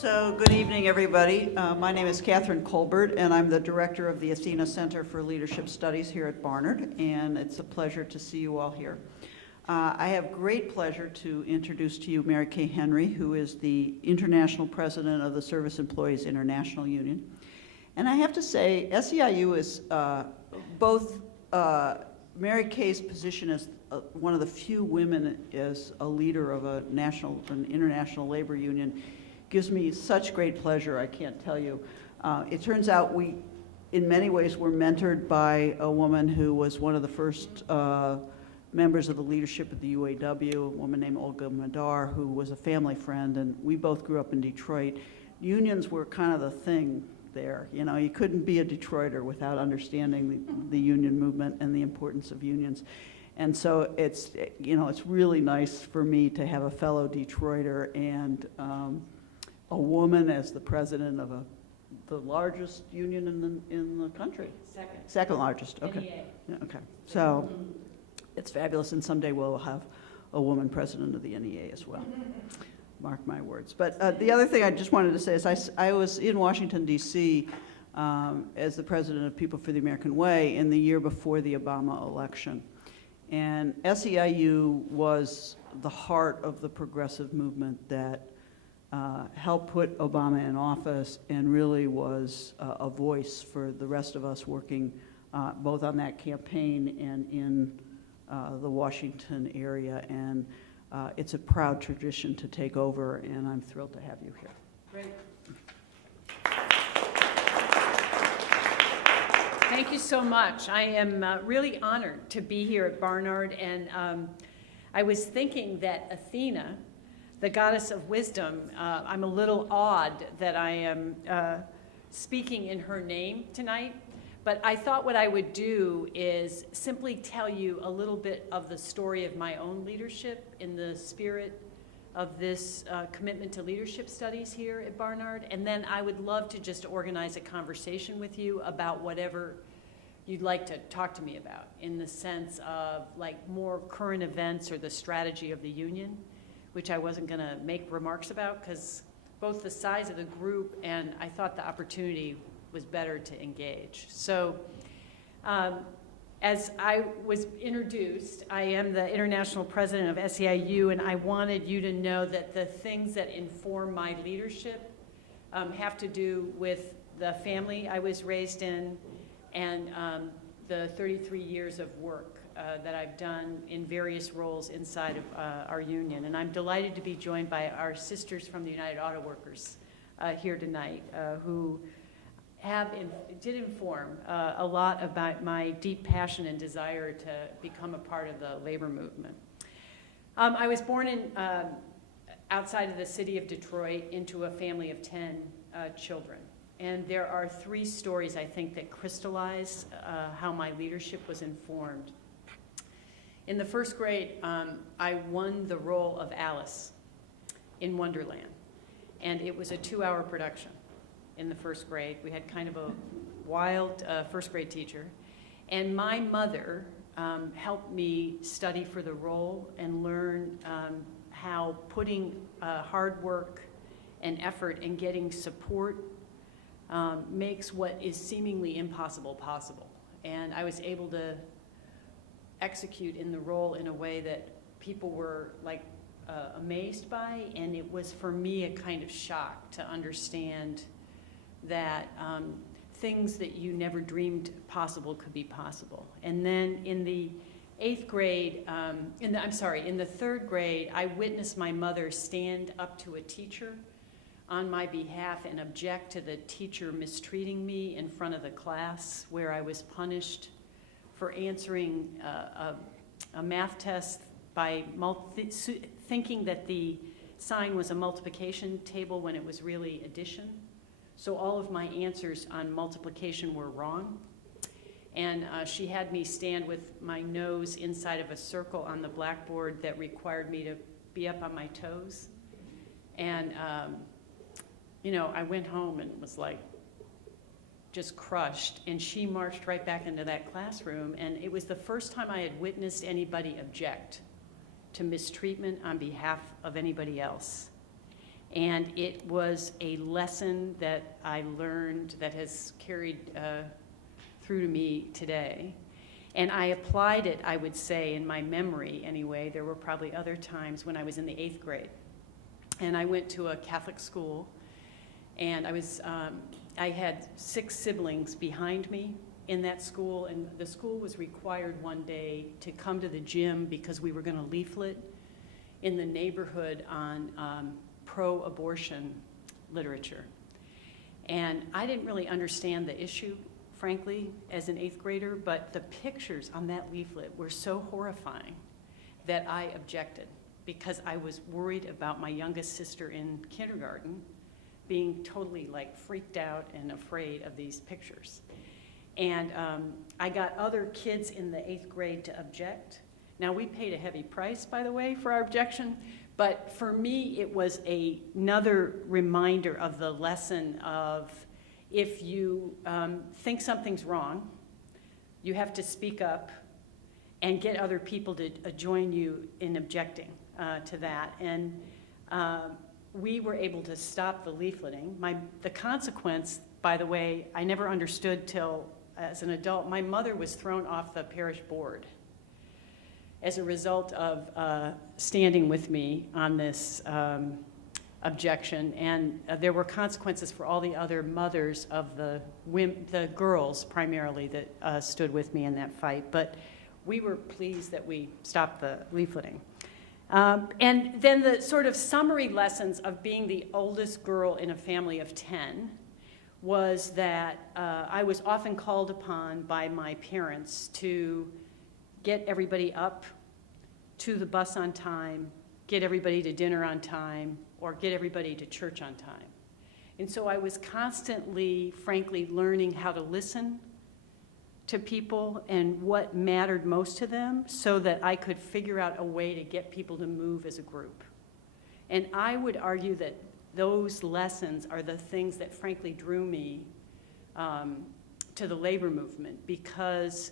So good evening, everybody. My name is Catherine Colbert, and I'm the director of the Athena Center for Leadership Studies here at Barnard, and it's a pleasure to see you all here. I have great pleasure to introduce to you Mary Kay Henry, who is the International President of the Service Employees International Union. And I have to say, SEIU is both Mary Kay's position as one of the few women as a leader of an international labor union gives me such great pleasure, I can't tell you. It turns out we, in many ways, were mentored by a woman who was one of the first members of the leadership at the UAW, a woman named Olga Madar, who was a family friend, and we both grew up in Detroit. Unions were kind of the thing there. You know, you couldn't be a Detroiter without understanding the union movement and the importance of unions. And so it's, you know, it's really nice for me to have a fellow Detroiter and a woman as the president of the largest union in the country. Second largest. Okay. NEA. Yeah, okay. So it's fabulous, and someday we'll have a woman president of the NEA as well. Mark my words. But the other thing I just wanted to say is I was in Washington, D.C. As the president of People for the American Way in the year before the Obama election. And SEIU was the heart of the progressive movement that helped put Obama in office and really was a voice for the rest of us working both on that campaign and in the Washington area. And it's a proud tradition to take over, and I'm thrilled to have you here. Great. Thank you so much. I am really honored to be here at Barnard, and I was thinking that Athena, the goddess of wisdom, I'm a little awed that I am speaking in her name tonight, but I thought what I would do is simply tell you a little bit of the story of my own leadership in the spirit of this commitment to leadership studies here at Barnard, and then I would love to just organize a conversation with you about whatever you'd like to talk to me about in the sense of like more current events or the strategy of the union, which I wasn't going to make remarks about because both the size of the group and I thought the opportunity was better to engage. So as I was introduced, I am the international president of SEIU, and I wanted you to know that the things that inform my leadership have to do with the family I was raised in and the 33 years of work that I've done in various roles inside of our union. And I'm delighted to be joined by our sisters from the United Auto Workers here tonight who did inform a lot about my deep passion and desire to become a part of the labor movement. I was born in outside of the city of Detroit into a family of 10 children. And there are 3 stories, I think, that crystallize how my leadership was informed. In the first grade, I won the role of Alice in Wonderland. And it was a 2-hour production in the first grade. We had kind of a wild first grade teacher. And my mother helped me study for the role and learn how putting hard work and effort and getting support makes what is seemingly impossible possible. And I was able to execute in the role in a way that people were like amazed by, and it was for me a kind of shock to understand that things that you never dreamed possible could be possible. And then in the 8th grade, in the 3rd grade, I witnessed my mother stand up to a teacher on my behalf and object to the teacher mistreating me in front of the class, where I was punished for answering a math test by thinking that the sign was a multiplication table when it was really addition. So all of my answers on multiplication were wrong. And she had me stand with my nose inside of a circle on the blackboard that required me to be up on my toes. And you know, I went home and was like just crushed, and she marched right back into that classroom, and it was the first time I had witnessed anybody object to mistreatment on behalf of anybody else. And it was a lesson that I learned that has carried through to me today. And I applied it, I would say, in my memory anyway. There were probably other times when I was in the 8th grade. And I went to a Catholic school, and I had 6 siblings behind me in that school, and the school was required one day to come to the gym because we were going to leaflet in the neighborhood on pro-abortion literature. And I didn't really understand the issue, frankly, as an 8th grader, but the pictures on that leaflet were so horrifying that I objected because I was worried about my youngest sister in kindergarten being totally like freaked out and afraid of these pictures. And I got other kids in the 8th grade to object. Now, we paid a heavy price, by the way, for our objection, but for me, it was another reminder of the lesson of if you think something's wrong, you have to speak up and get other people to join you in objecting to that. And we were able to stop the leafleting. The consequence, by the way, I never understood till as an adult. My mother was thrown off the parish board as a result of standing with me on this objection, and there were consequences for all the other mothers of the girls primarily that stood with me in that fight. But we were pleased that we stopped the leafleting. And then the sort of summary lessons of being the oldest girl in a family of 10 was that I was often called upon by my parents to get everybody up to the bus on time, get everybody to dinner on time, or get everybody to church on time. And so I was constantly, frankly, learning how to listen to people and what mattered most to them so that I could figure out a way to get people to move as a group. And I would argue that those lessons are the things that frankly drew me to the labor movement, because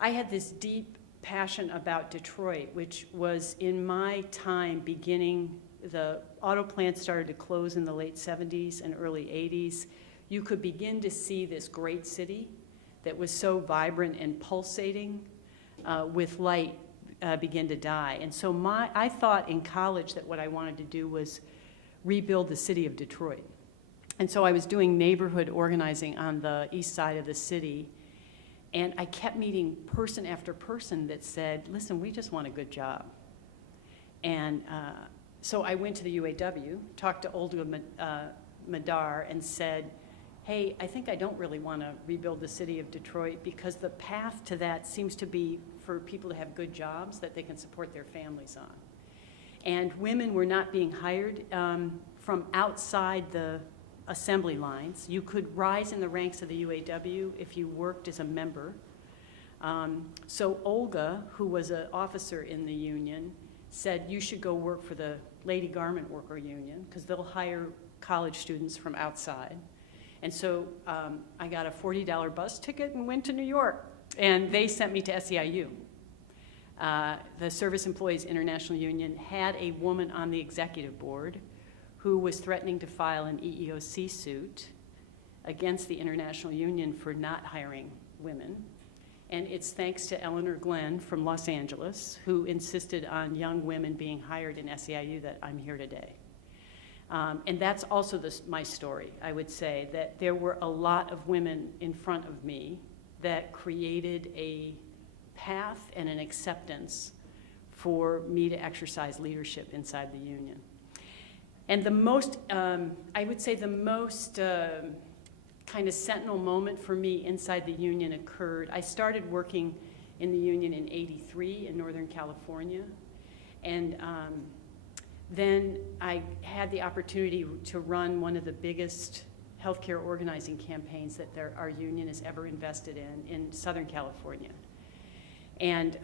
I had this deep passion about Detroit, which was in my time beginning. The auto plants started to close in the late 70s and early 80s. You could begin to see this great city that was so vibrant and pulsating with light begin to die. And so I thought in college that what I wanted to do was rebuild the city of Detroit. And so I was doing neighborhood organizing on the east side of the city, and I kept meeting person after person that said, listen, we just want a good job. And so I went to the UAW, talked to Olga Madar, and said, hey, I think I don't really want to rebuild the city of Detroit because the path to that seems to be for people to have good jobs that they can support their families on. And women were not being hired from outside the assembly lines. You could rise in the ranks of the UAW if you worked as a member. So Olga, who was an officer in the union, said you should go work for the Lady Garment Worker Union because they'll hire college students from outside. And so I got a $40 bus ticket and went to New York. And they sent me to SEIU. The Service Employees International Union had a woman on the executive board who was threatening to file an EEOC suit against the International Union for not hiring women. And it's thanks to Eleanor Glenn from Los Angeles, who insisted on young women being hired in SEIU, that I'm here today. And that's also my story, I would say, that there were a lot of women in front of me that created a path and an acceptance for me to exercise leadership inside the union. And the most, I would say the most kind of sentinel moment for me inside the union occurred. I started working in the union in '83 in Northern California. And then I had the opportunity to run one of the biggest healthcare organizing campaigns that our union has ever invested in Southern California. And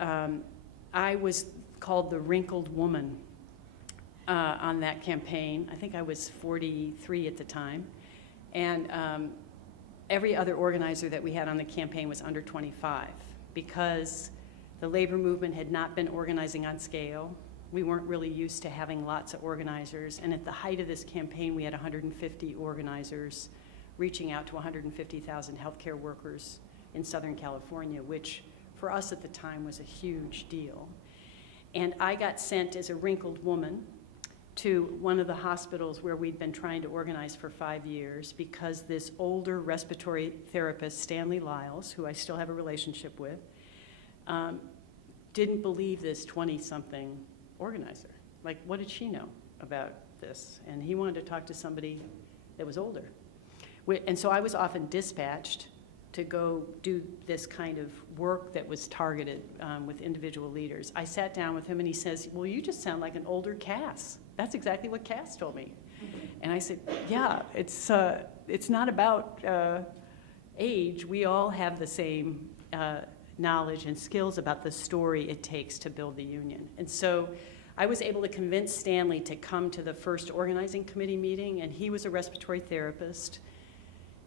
I was called the wrinkled woman on that campaign. I think I was 43 at the time. And every other organizer that we had on the campaign was under 25 because the labor movement had not been organizing on scale. We weren't really used to having lots of organizers, and at the height of this campaign, we had 150 organizers reaching out to 150,000 healthcare workers in Southern California, which for us at the time was a huge deal. And I got sent as a wrinkled woman to one of the hospitals where we'd been trying to organize for 5 years because this older respiratory therapist, Stanley Lyles, who I still have a relationship with, didn't believe this 20-something organizer. Like, what did she know about this? And he wanted to talk to somebody that was older. And so I was often dispatched to go do this kind of work that was targeted with individual leaders. I sat down with him and he says, well, you just sound like an older Cass. That's exactly what Cass told me. And I said, yeah, it's not about age. We all have the same knowledge and skills about the story it takes to build the union. And so I was able to convince Stanley to come to the first organizing committee meeting, and he was a respiratory therapist,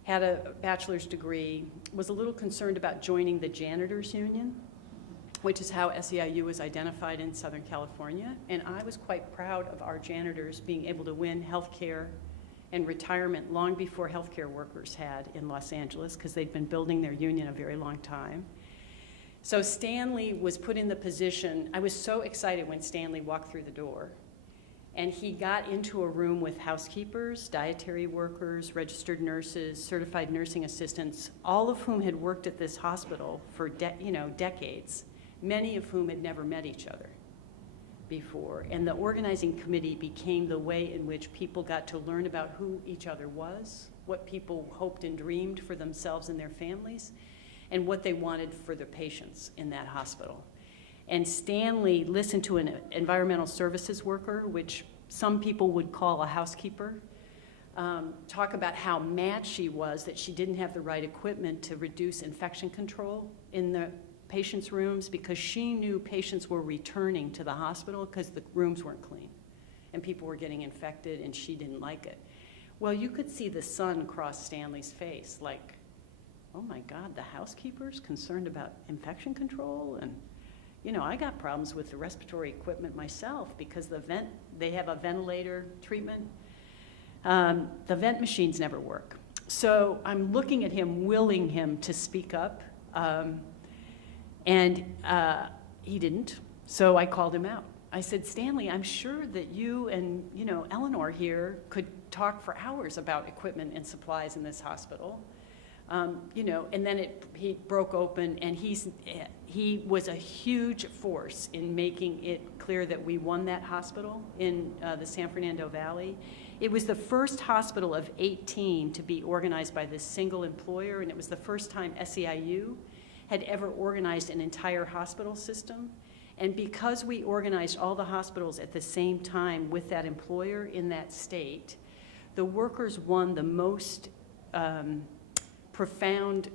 had a bachelor's degree, was a little concerned about joining the janitors union, which is how SEIU was identified in Southern California. And I was quite proud of our janitors being able to win healthcare and retirement long before healthcare workers had in Los Angeles, because they'd been building their union a very long time. So Stanley was put in the position. I was so excited when Stanley walked through the door. And he got into a room with housekeepers, dietary workers, registered nurses, certified nursing assistants, all of whom had worked at this hospital for decades, many of whom had never met each other before. And the organizing committee became the way in which people got to learn about who each other was, what people hoped and dreamed for themselves and their families, and what they wanted for their patients in that hospital. And Stanley listened to an environmental services worker, which some people would call a housekeeper, talk about how mad she was that she didn't have the right equipment to reduce infection control in the patients' rooms, because she knew patients were returning to the hospital because the rooms weren't clean and people were getting infected, and she didn't like it. Well, you could see the sun cross Stanley's face, like, oh my God, the housekeeper's concerned about infection control? And I got problems with the respiratory equipment myself because they have a ventilator treatment. The vent machines never work. So I'm looking at him, willing him to speak up, and he didn't. So I called him out. I said, Stanley, I'm sure that you and Eleanor here could talk for hours about equipment and supplies in this hospital. And then he broke open, and he was a huge force in making it clear that we won that hospital in the San Fernando Valley. It was the first hospital of 18 to be organized by this single employer, and it was the first time SEIU had ever organized an entire hospital system. And because we organized all the hospitals at the same time with that employer in that state, the workers won the most profound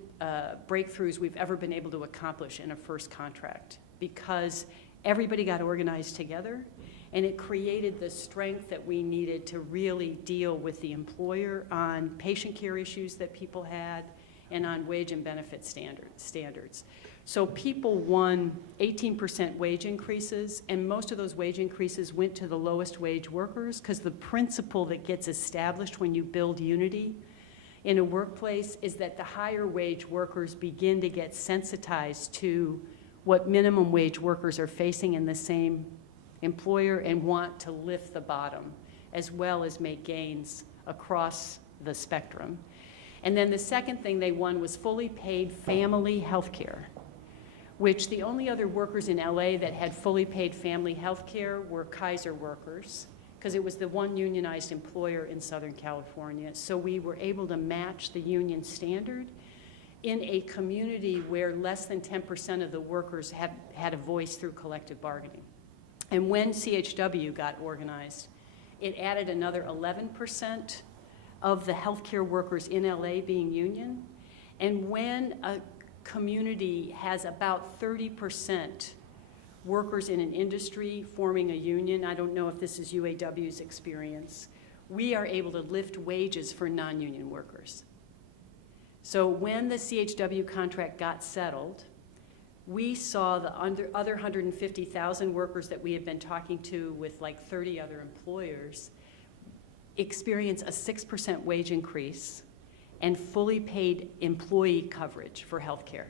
breakthroughs we've ever been able to accomplish in a first contract, because everybody got organized together, and it created the strength that we needed to really deal with the employer on patient care issues that people had and on wage and benefit standards. So people won 18% wage increases, and most of those wage increases went to the lowest wage workers, because the principle that gets established when you build unity in a workplace is that the higher wage workers begin to get sensitized to what minimum wage workers are facing in the same employer and want to lift the bottom, as well as make gains across the spectrum. And then the second thing they won was fully paid family health care, which the only other workers in LA that had fully paid family health care were Kaiser workers, because it was the one unionized employer in Southern California. So we were able to match the union standard in a community where less than 10% of the workers had a voice through collective bargaining. And when CHW got organized, it added another 11% of the healthcare workers in LA being union. And when a community has about 30% workers in an industry forming a union, I don't know if this is UAW's experience, we are able to lift wages for non-union workers. So when the CHW contract got settled, we saw the other 150,000 workers that we have been talking to with like 30 other employers experience a 6% wage increase and fully paid employee coverage for healthcare.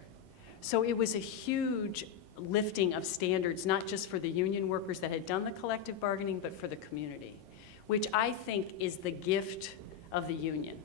So it was a huge lifting of standards, not just for the union workers that had done the collective bargaining, but for the community, which I think is the gift of the union,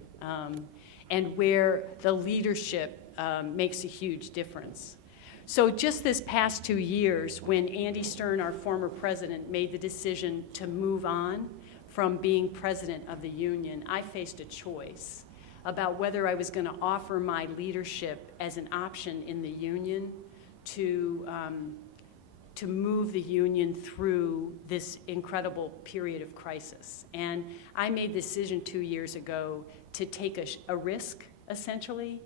and where the leadership makes a huge difference. So just this past 2 years, when Andy Stern, our former president, made the decision to move on from being president of the union, I faced a choice about whether I was going to offer my leadership as an option in the union to move the union through this incredible period of crisis. And I made the decision 2 years ago to take a risk, essentially,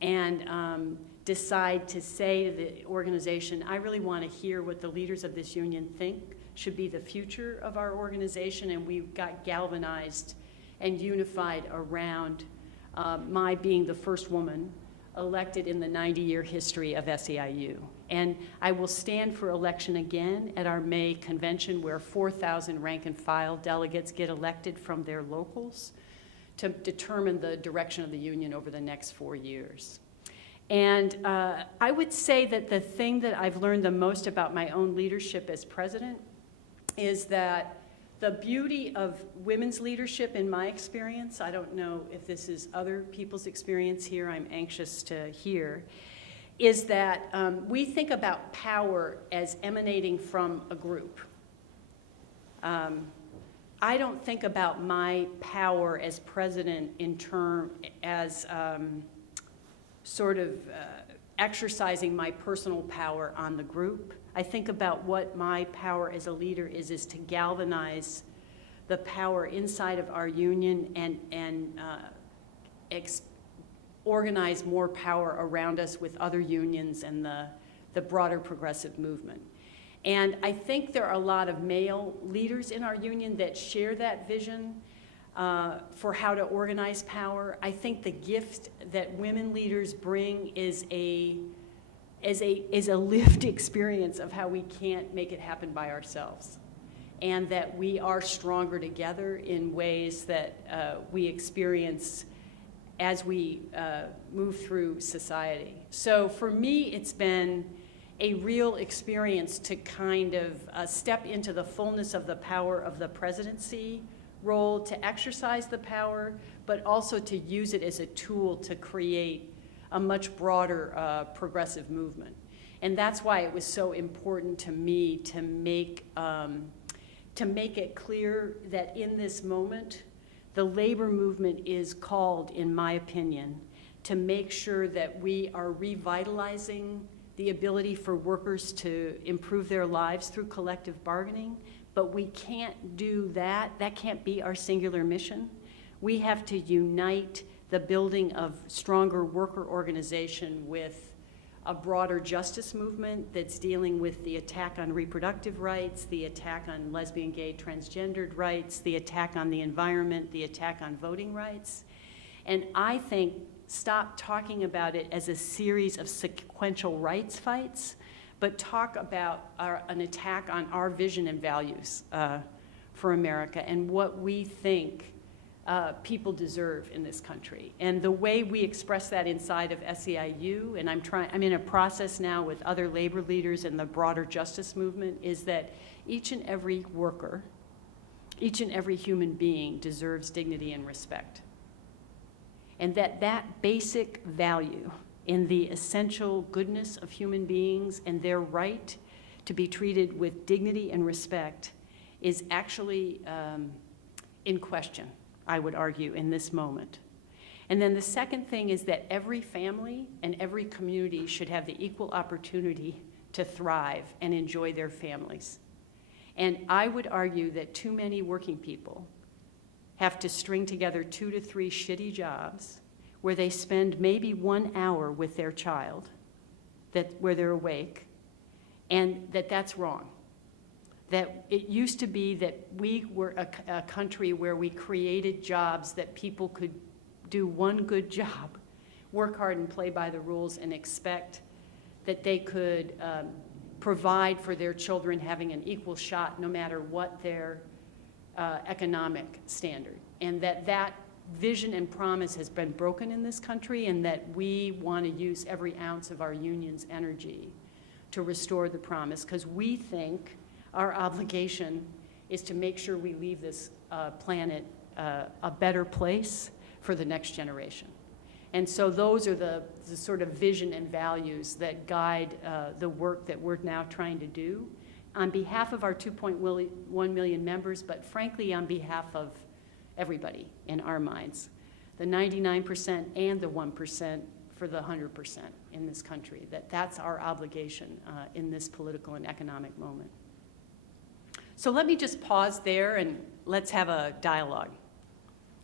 and decide to say to the organization, I really want to hear what the leaders of this union think should be the future of our organization, and we got galvanized and unified around my being the first woman elected in the 90-year history of SEIU. And I will stand for election again at our May convention, where 4,000 rank and file delegates get elected from their locals to determine the direction of the union over the next 4 years. And I would say that the thing that I've learned the most about my own leadership as president is that the beauty of women's leadership, in my experience, I don't know if this is other people's experience here, I'm anxious to hear, is that we think about power as emanating from a group. I don't think about my power as president as sort of exercising my personal power on the group. I think about what my power as a leader is to galvanize the power inside of our union and organize more power around us with other unions and the broader progressive movement. And I think there are a lot of male leaders in our union that share that vision for how to organize power. I think the gift that women leaders bring is a lived experience of how we can't make it happen by ourselves, and that we are stronger together in ways that we experience as we move through society. So for me, it's been a real experience to kind of step into the fullness of the power of the presidency role, to exercise the power, but also to use it as a tool to create a much broader progressive movement. And that's why it was so important to me to make it clear that in this moment, the labor movement is called, in my opinion, to make sure that we are revitalizing the ability for workers to improve their lives through collective bargaining. But we can't do that. That can't be our singular mission. We have to unite the building of stronger worker organization with a broader justice movement that's dealing with the attack on reproductive rights, the attack on lesbian, gay, transgendered rights, the attack on the environment, the attack on voting rights. And I think stop talking about it as a series of sequential rights fights, but talk about an attack on our vision and values for America and what we think people deserve in this country. And the way we express that inside of SEIU, and I'm in a process now with other labor leaders and the broader justice movement, is that each and every worker, each and every human being deserves dignity and respect. And that basic value in the essential goodness of human beings and their right to be treated with dignity and respect is actually in question, I would argue, in this moment. And then the second thing is that every family and every community should have the equal opportunity to thrive and enjoy their families. And I would argue that too many working people have to string together 2 to 3 shitty jobs where they spend maybe 1 hour with their child, where they're awake, and that's wrong. That it used to be that we were a country where we created jobs that people could do one good job, work hard and play by the rules, and expect that they could provide for their children having an equal shot no matter what their economic standard, and that vision and promise has been broken in this country, and that we want to use every ounce of our union's energy to restore the promise, because we think our obligation is to make sure we leave this planet a better place for the next generation. And so those are the sort of vision and values that guide the work that we're now trying to do on behalf of our 2.1 million members, but frankly on behalf of everybody in our minds, the 99% and the 1% for the 100% in this country, that's our obligation in this political and economic moment. So let me just pause there and let's have a dialogue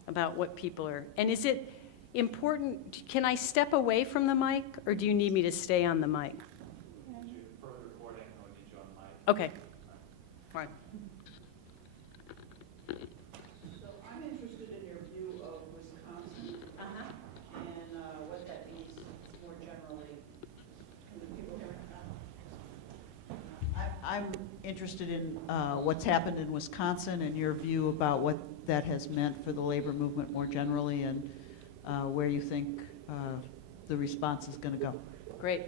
about what people are, and is it important, can I step away from the mic, or do you need me to stay on the mic? For recording, I would need you on the mic. Okay, fine. So I'm interested in your view of Wisconsin and what that means more generally. Can the people hear me? I'm interested in what's happened in Wisconsin and your view about what that has meant for the labor movement more generally, and where you think the response is going to go. Great.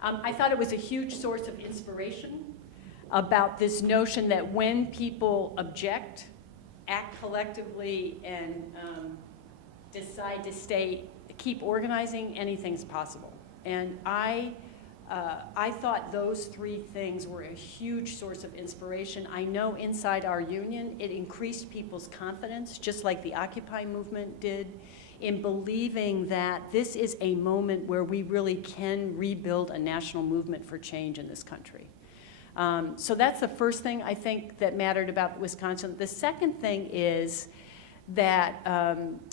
I thought it was a huge source of inspiration about this notion that when people object, act collectively, and decide to keep organizing, anything's possible. And I thought those three things were a huge source of inspiration. I know inside our union, it increased people's confidence, just like the Occupy movement did, in believing that this is a moment where we really can rebuild a national movement for change in this country. So that's the first thing I think that mattered about Wisconsin. The second thing is that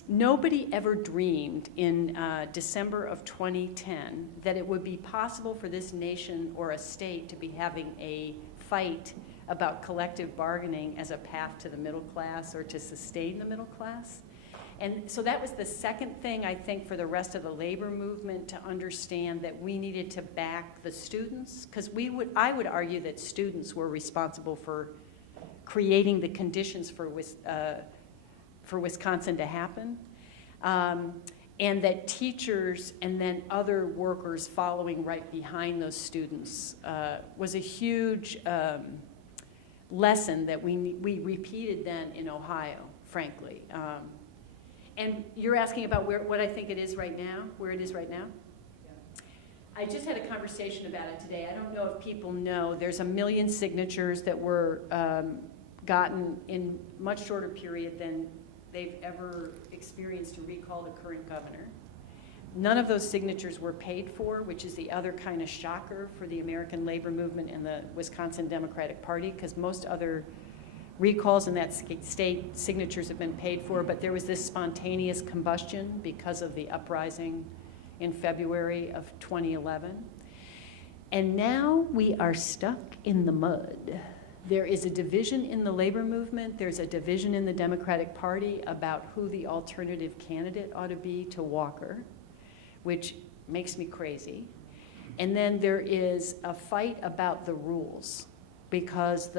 nobody ever dreamed in December of 2010 that it would be possible for this nation or a state to be having a fight about collective bargaining as a path to the middle class or to sustain the middle class. And so that was the second thing, I think, for the rest of the labor movement to understand, that we needed to back the students, because I would argue that students were responsible for creating the conditions for Wisconsin to happen, and that teachers and then other workers following right behind those students was a huge lesson that we repeated then in Ohio, frankly. And you're asking about what I think it is right now, where it is right now? Yeah. I just had a conversation about it today. I don't know if people know, there's 1 million signatures that were gotten in much shorter period than they've ever experienced to recall the current governor. None of those signatures were paid for, which is the other kind of shocker for the American labor movement and the Wisconsin Democratic Party, because most other recalls in that state signatures have been paid for, but there was this spontaneous combustion because of the uprising in February of 2011. And now we are stuck in the mud. There is a division in the labor movement. There's a division in the Democratic Party about who the alternative candidate ought to be to Walker, which makes me crazy. And then there is a fight about the rules, because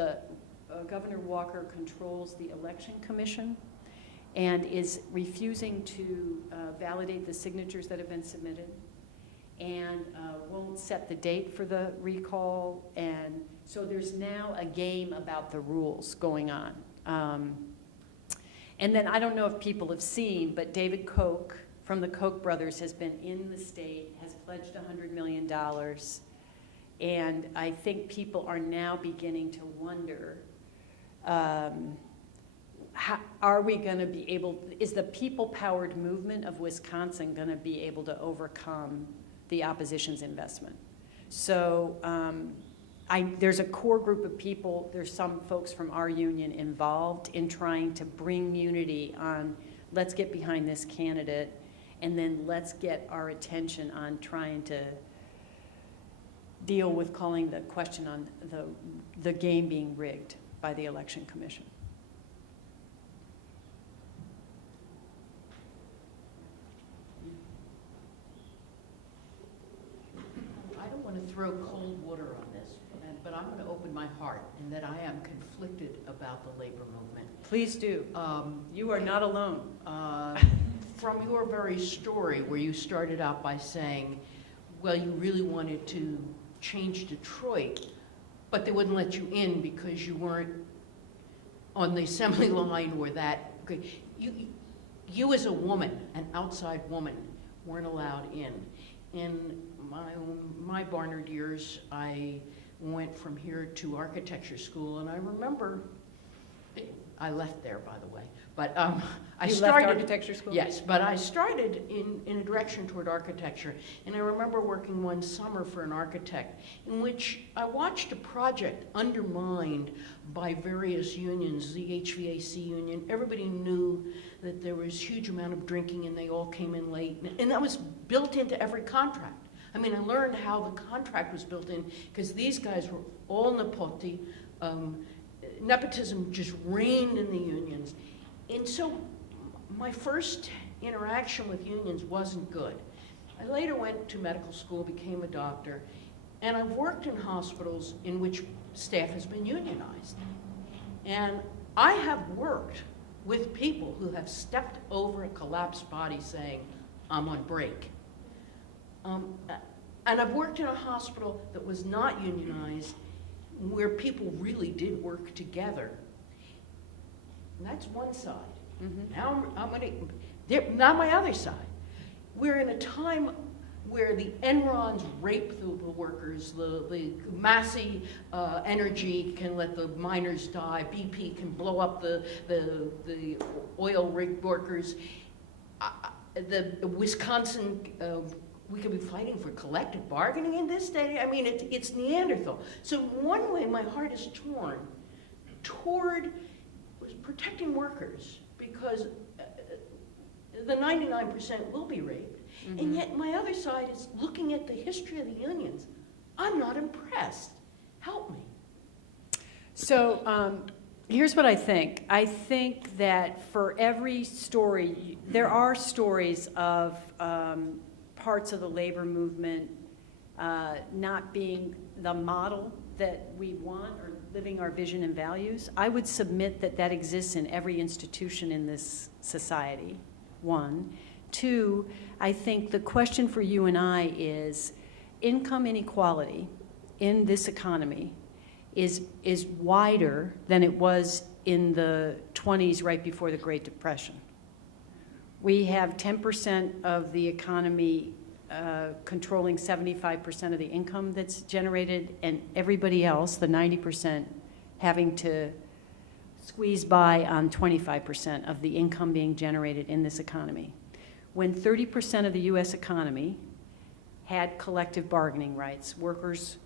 Governor Walker controls the Election Commission and is refusing to validate the signatures that have been submitted, and won't set the date for the recall. And so there's now a game about the rules going on. And then I don't know if people have seen, but David Koch from the Koch brothers has been in the state, has pledged $100 million. And I think people are now beginning to wonder, are we going to be able, is the people-powered movement of Wisconsin going to be able to overcome the opposition's investment? So there's a core group of people, there's some folks from our union involved in trying to bring unity on, let's get behind this candidate, and then let's get our attention on trying to deal with calling the question on the game being rigged by the Election Commission. I don't want to throw throw cold water on this, but I'm going to open my heart in that I am conflicted about the labor movement. Please do. You are not alone. From your very story, where you started out by saying, well, you really wanted to change Detroit, but they wouldn't let you in because you weren't on the assembly line or that. You as a woman, an outside woman, weren't allowed in. In my Barnard years, I went from here to architecture school, and I remember, I left there, by the way, but I You started. left architecture school? Yes, but I started in a direction toward architecture, and I remember working one summer for an architect in which I watched a project undermined by various unions, the HVAC union. Everybody knew that there was a huge amount of drinking and they all came in late, and that was built into every contract. I mean, I learned how the contract was built in because these guys were all nepoti. Nepotism just reigned in the unions. And so my first interaction with unions wasn't good. I later went to medical school, became a doctor, and I've worked in hospitals in which staff has been unionized. And I have worked with people who have stepped over a collapsed body saying, I'm on break. And I've worked in a hospital that was not unionized, where people really did work together. And that's one side. Mm-hmm. Now my other side. We're in a time where the Enrons rape the workers, the Massey Energy can let the miners die, BP can blow up the oil rig workers, the Wisconsin, we could be fighting for collective bargaining in this day. I mean, it's Neanderthal. So one way my heart is torn toward protecting workers, because the 99% will be raped. Mm-hmm. And yet my other side is looking at the history of the unions. I'm not impressed. Help me. So here's what I think. I think that for every story, there are stories of parts of the labor movement not being the model that we want or living our vision and values. I would submit that that exists in every institution in this society, one. Two, I think the question for you and I is income inequality in this economy is wider than it was in the 20s right before the Great Depression. We have 10% of the economy controlling 75% of the income that's generated, and everybody else, the 90%, having to squeeze by on 25% of the income being generated in this economy. When 30% of the US economy had collective bargaining rights, workers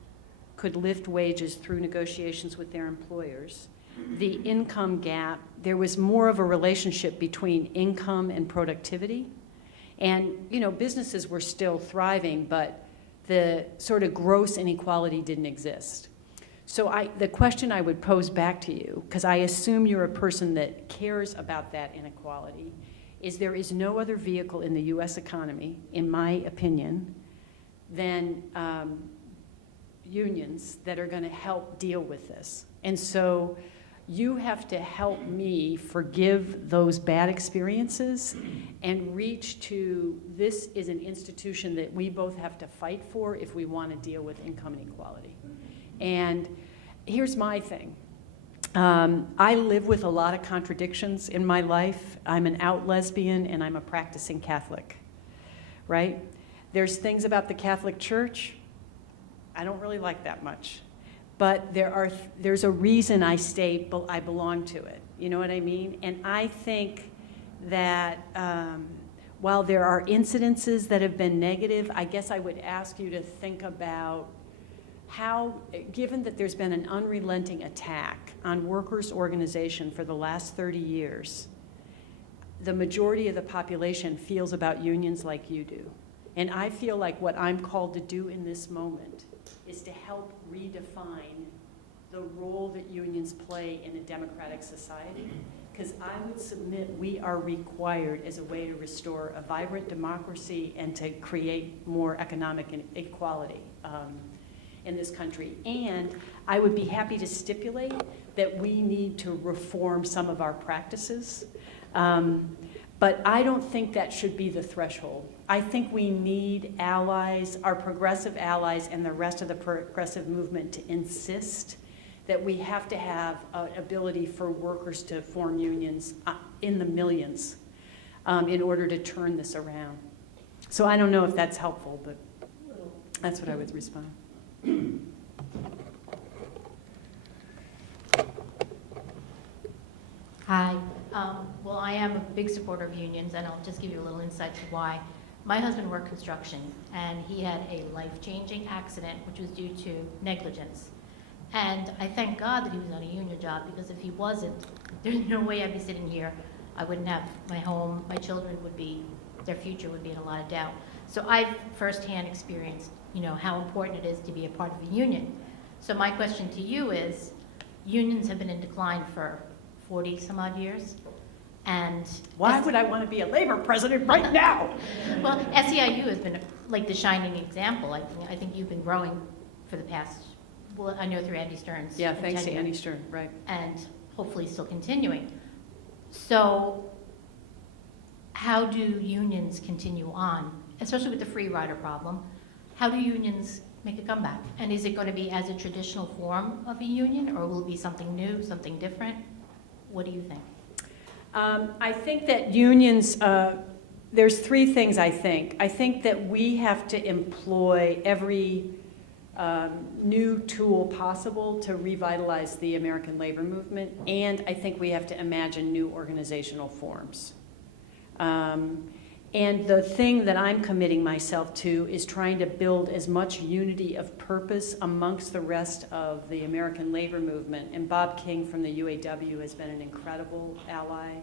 could lift wages through negotiations with their employers, the income gap, there was more of a relationship between income and productivity. And, you know, businesses were still thriving, but the sort of gross inequality didn't exist. So the question I would pose back to you, because I assume you're a person that cares about that inequality, is there is no other vehicle in the US economy, in my opinion, than unions that are going to help deal with this. And so you have to help me forgive those bad experiences and reach to, this is an institution that we both have to fight for if we want to deal with income inequality. And here's my thing. I live with a lot of contradictions in my life. I'm an out lesbian and I'm a practicing Catholic, right? There's things about the Catholic Church I don't really like that much. But there's a reason I belong to it. You know what I mean? And I think that while there are incidences that have been negative, I guess I would ask you to think about how, given that there's been an unrelenting attack on workers' organization for the last 30 years, the majority of the population feels about unions like you do. And I feel like what I'm called to do in this moment is to help redefine the role that unions play in a democratic society. Because I would submit we are required as a way to restore a vibrant democracy and to create more economic equality. in this country. And I would be happy to stipulate that we need to reform some of our practices. But I don't think that should be the threshold. I think we need allies, our progressive allies, and the rest of the progressive movement to insist that we have to have an ability for workers to form unions in the millions in order to turn this around. So I don't know if that's helpful, but that's what I would respond. Hi. Well, I am a big supporter of unions, and I'll just give you a little insight to why. My husband worked construction, and he had a life-changing accident, which was due to negligence. And I thank God that he was on a union job, because if he wasn't, there's no way I'd be sitting here. I wouldn't have my home, my children would be, their future would be in a lot of doubt. So I've firsthand experienced, how important it is to be a part of a union. So my question to you is, unions have been in decline for 40 some odd years, and Why would I want to be a labor president right now? well, SEIU has been like the shining example. I think you've been growing for the past, well, I know through Andy Stern's. Yeah, thanks to tenure, Andy Stern, right. and hopefully still continuing. So how do unions continue on, especially with the free rider problem? How do unions make a comeback? And is it going to be as a traditional form of a union, or will it be something new, something different? What do you think? I think that unions, there's three things I think. I think that we have to employ every new tool possible to revitalize the American labor movement, and I think we have to imagine new organizational forms. And the thing that I'm committing myself to is trying to build as much unity of purpose amongst the rest of the American labor movement. And Bob King from the UAW has been an incredible ally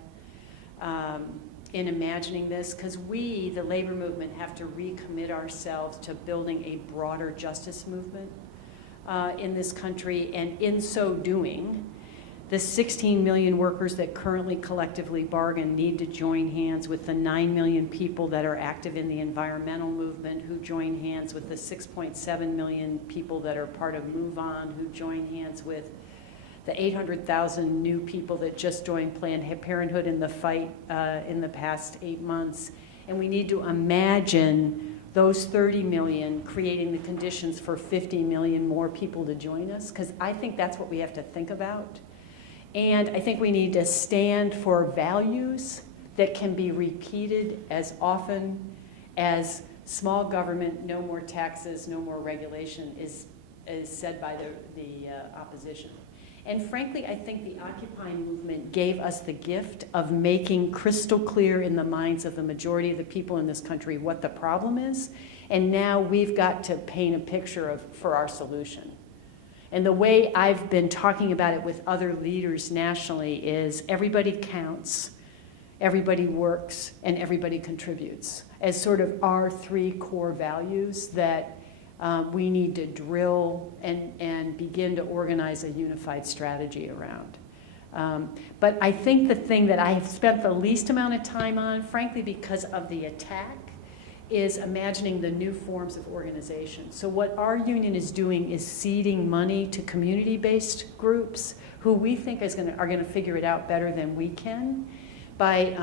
in imagining this, because we, the labor movement, have to recommit ourselves to building a broader justice movement in this country. And in so doing, the 16 million workers that currently collectively bargain need to join hands with the 9 million people that are active in the environmental movement, who join hands with the 6.7 million people that are part of Move On, who join hands with the 800,000 new people that just joined Planned Parenthood in the fight in the past 8 months. And we need to imagine those 30 million creating the conditions for 50 million more people to join us, because I think that's what we have to think about. And I think we need to stand for values that can be repeated as often as small government, no more taxes, no more regulation is said by the opposition. And frankly, I think the Occupy movement gave us the gift of making crystal clear in the minds of the majority of the people in this country what the problem is. And now we've got to paint a picture for our solution. And the way I've been talking about it with other leaders nationally is everybody counts, everybody works, and everybody contributes as sort of our three core values that we need to drill and begin to organize a unified strategy around. But I think the thing that I have spent the least amount of time on, frankly because of the attack, is imagining the new forms of organization. So what our union is doing is seeding money to community-based groups who we think are going to figure it out better than we can, by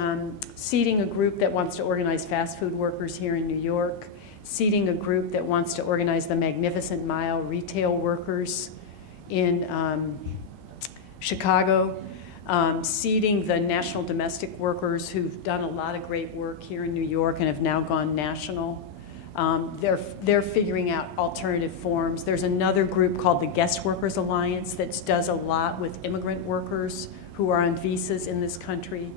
seeding a group that wants to organize fast food workers here in New York, seeding a group that wants to organize the Magnificent Mile retail workers in Chicago, seeding the national domestic workers who've done a lot of great work here in New York and have now gone national. They're figuring out alternative forms. There's another group called the Guest Workers Alliance that does a lot with immigrant workers who are on visas in this country.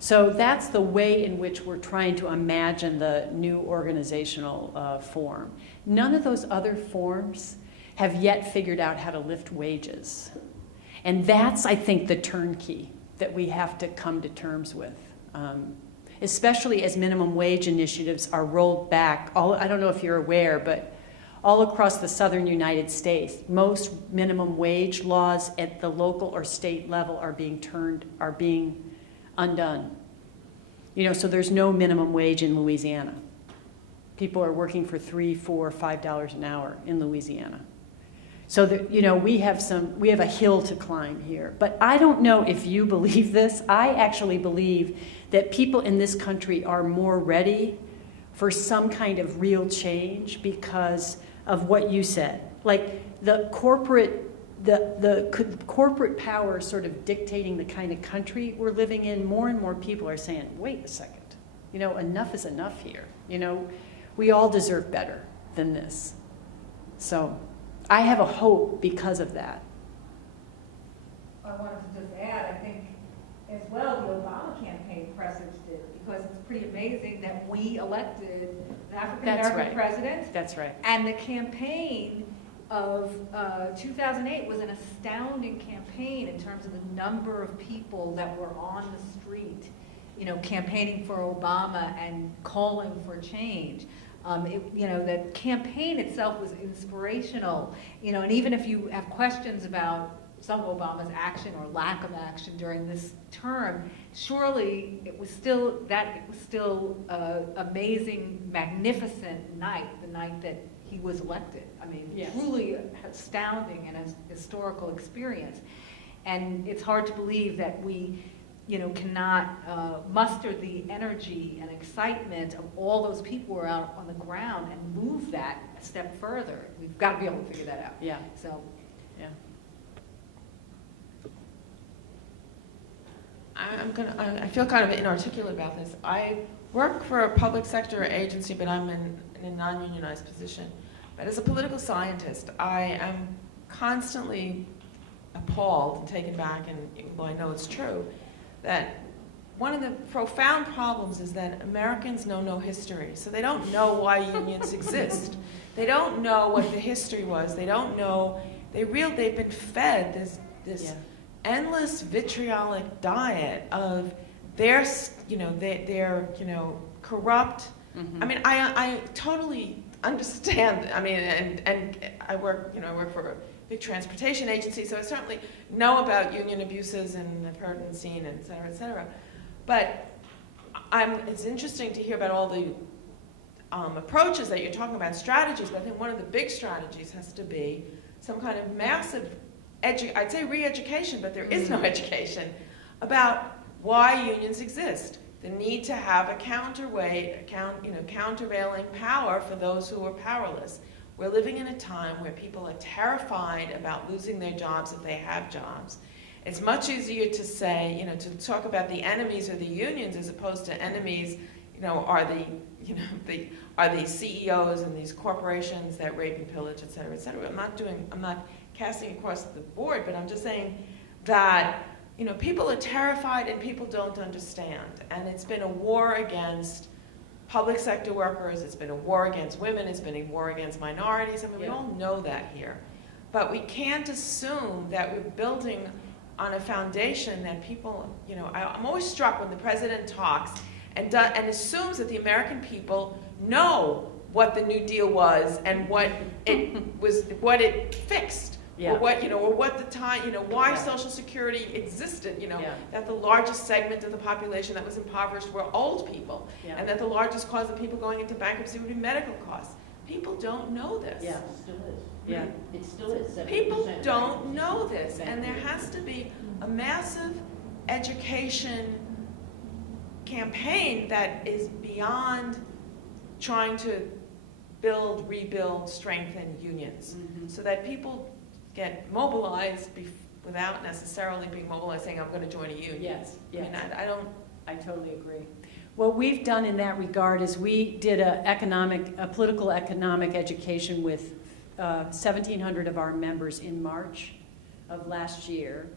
So that's the way in which we're trying to imagine the new organizational form. None of those other forms have yet figured out how to lift wages. And that's, I think, the turnkey that we have to come to terms with, especially as minimum wage initiatives are rolled back. I don't know if you're aware, but all across the southern United States, most minimum wage laws at the local or state level are being undone. So there's no minimum wage in Louisiana. People are working for $3, $4, $5 an hour in Louisiana. So that, you know, we have a hill to climb here. But I don't know if you believe this. I actually believe that people in this country are more ready for some kind of real change because of what you said. Like the corporate power sort of dictating the kind of country we're living in, more and more people are saying, wait a second, you know, enough is enough here. You know, we all deserve better than this. So I have a hope because of that. I wanted to just add, I think as well, the Obama campaign presage did, because it's pretty amazing that we elected an African-American president. That's right. And the campaign of 2008 was an astounding campaign in terms of the number of people that were on the street, you know, campaigning for Obama and calling for change. You know, the campaign itself was inspirational, you know, and even if you have questions about some of Obama's action or lack of action during this term, surely it was still amazing, magnificent night, the night that he was elected. I mean, yes. Truly astounding and a historical experience. And it's hard to believe that we, you know, cannot muster the energy and excitement of all those people who are out on the ground and move that a step further. We've got to be able to figure that out. Yeah. So. Yeah. I feel kind of inarticulate about this. I work for a public sector agency, but I'm in a non-unionized position. But as a political scientist, I am constantly appalled and taken back, and well, I know it's true, that one of the profound problems is that Americans know no history. So they don't know why unions exist. They don't know what the history was. They don't know, they've been fed this Yeah. endless vitriolic diet of their corrupt. Mm-hmm. I mean, I totally understand. I mean, and I work for a big transportation agency, so I certainly know about union abuses and have heard and seen, et cetera, et cetera. But it's interesting to hear about all the approaches that you're talking about, strategies, but I think one of the big strategies has to be some kind of massive I'd say re-education, but there is no education about why unions exist. The need to have a counterweight, countervailing power for those who are powerless. We're living in a time where people are terrified about losing their jobs if they have jobs. It's much easier to say, to talk about the enemies of the unions as opposed to enemies, are the CEOs and these corporations that rape and pillage, et cetera, et cetera. I'm not casting across the board, but I'm just saying that people are terrified and people don't understand. And it's been a war against public sector workers, it's been a war against women, it's been a war against minorities. I mean, we all know that here. But we can't assume that we're building on a foundation that people, I'm always struck when the president talks and assumes that the American people know what the New Deal was and what it fixed. Yeah. Or what the time, why Social Security existed, that the largest segment of the population that was impoverished were old people, and that the largest cause of people going into bankruptcy would be medical costs. People don't know this. Yeah. It still is. Yeah. It still is 70%. People don't know this, and there has to be a massive education campaign that is beyond trying to rebuild, strengthen unions, so that people get mobilized without necessarily being mobilized saying, I'm going to join a union. Yes, yes. I mean, I totally agree. What we've done in that regard is we did a political economic education with 1,700 of our members in March of last year.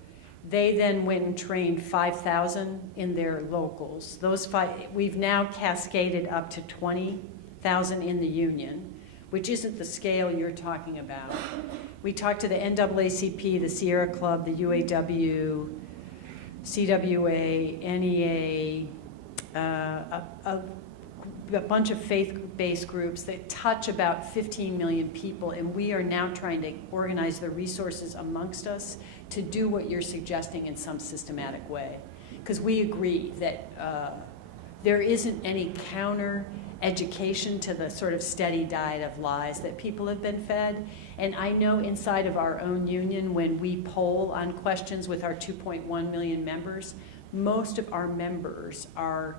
They then went and trained 5,000 in their locals. We've now cascaded up to 20,000 in the union, which isn't the scale you're talking about. We talked to the NAACP, the Sierra Club, the UAW, CWA, NEA, a bunch of faith-based groups that touch about 15 million people, and we are now trying to organize the resources amongst us to do what you're suggesting in some systematic way. Because we agree that there isn't any counter education to the sort of steady diet of lies that people have been fed. And I know inside of our own union, when we poll on questions with our 2.1 million members, most of our members are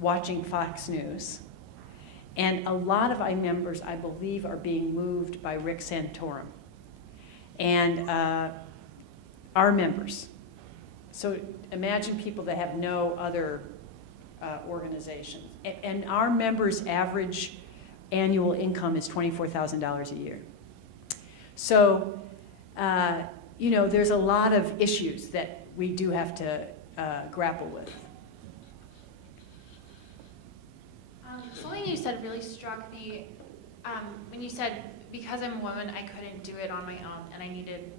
watching Fox News. And a lot of our members, I believe, are being moved by Rick Santorum. And our members. So imagine people that have no other organization. And our members' average annual income is $24,000 a year. So, you know, there's a lot of issues that we do have to grapple with. Something you said really struck me when you said, because I'm a woman, I couldn't do it on my own, and I needed